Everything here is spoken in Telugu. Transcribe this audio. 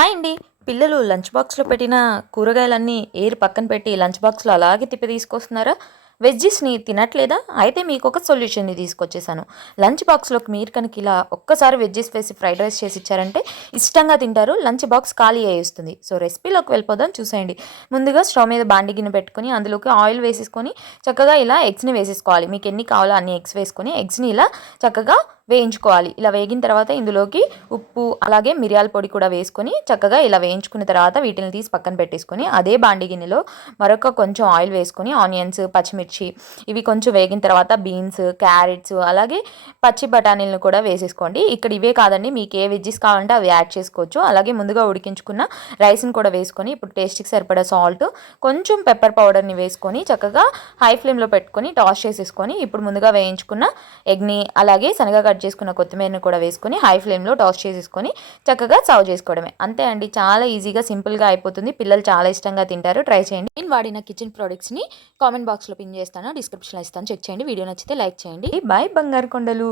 హాయ్ అండి. పిల్లలు లంచ్ బాక్స్‌లో పెట్టిన కూరగాయలన్నీ ఏరి పక్కన పెట్టి లంచ్ బాక్స్‌లో అలాగే తిప్పి తీసుకొస్తున్నారా? వెజ్జీస్‌ని తినట్లేదా? అయితే మీకొక సొల్యూషన్‌ని తీసుకొచ్చేసాను. లంచ్ బాక్స్‌లోకి మీరు కనుక ఇలా ఒక్కసారి వెజ్జీస్ వేసి ఫ్రైడ్ రైస్ చేసి ఇచ్చారంటే ఇష్టంగా తింటారు. లంచ్ బాక్స్ ఖాళీ అయ్యేస్తుంది. సో, రెసిపీలోకి వెళ్ళిపోదాం చూసేయండి. ముందుగా స్టవ్ మీద బాండీ గిన్నె పెట్టుకొని అందులోకి ఆయిల్ వేసేసుకొని చక్కగా ఇలా ఎగ్స్‌ని వేసేసుకోవాలి. మీకు ఎన్ని కావాలో అన్ని ఎగ్స్ వేసుకొని ఎగ్స్‌ని ఇలా చక్కగా వేయించుకోవాలి. ఇలా వేగిన తర్వాత ఇందులోకి ఉప్పు, అలాగే మిరియాల పొడి కూడా వేసుకొని చక్కగా ఇలా వేయించుకున్న తర్వాత వీటిని తీసి పక్కన పెట్టేసుకొని అదే బాండీ గిన్నెలో మరొక కొంచెం ఆయిల్ వేసుకొని ఆనియన్స్, పచ్చిమిర్చి ఇవి కొంచెం వేగిన తర్వాత బీన్స్, క్యారెట్స్ అలాగే పచ్చి బఠానీలను కూడా వేసేసుకోండి. ఇక్కడ ఇవే కాదండి, మీకు ఏ వెజ్జీస్ కావాలంటే అవి యాడ్ చేసుకోవచ్చు. అలాగే ముందుగా ఉడికించుకున్న రైస్‌ని కూడా వేసుకొని ఇప్పుడు టేస్ట్‌కి సరిపడా సాల్ట్, కొంచెం పెప్పర్ పౌడర్‌ని వేసుకొని చక్కగా హై ఫ్లేమ్‌లో పెట్టుకొని టాస్ చేసేసుకొని ఇప్పుడు ముందుగా వేయించుకున్న ఎగ్‌ని అలాగే సన్నగా కట్ చేసుకున్న కొత్తిమీరని కూడా వేసుకొని హై ఫ్లేమ్‌లో టాస్ చేసేసుకొని చక్కగా సర్వ్ చేసుకోవడమే. అంతే అండి. చాలా ఈజీగా సింపుల్‌గా అయిపోతుంది. పిల్లలు చాలా ఇష్టంగా తింటారు. ట్రై చేయండి. నేను వాడిన కిచెన్ ప్రొడక్ట్స్‌ని కామెంట్ బాక్స్‌లో పిన్ చేస్తాను. డిస్క్రిప్షన్‌లో ఇస్తాను. చెక్ చేయండి. వీడియో నచ్చితే లైక్ చేయండి. బై బంగారు కొండలు.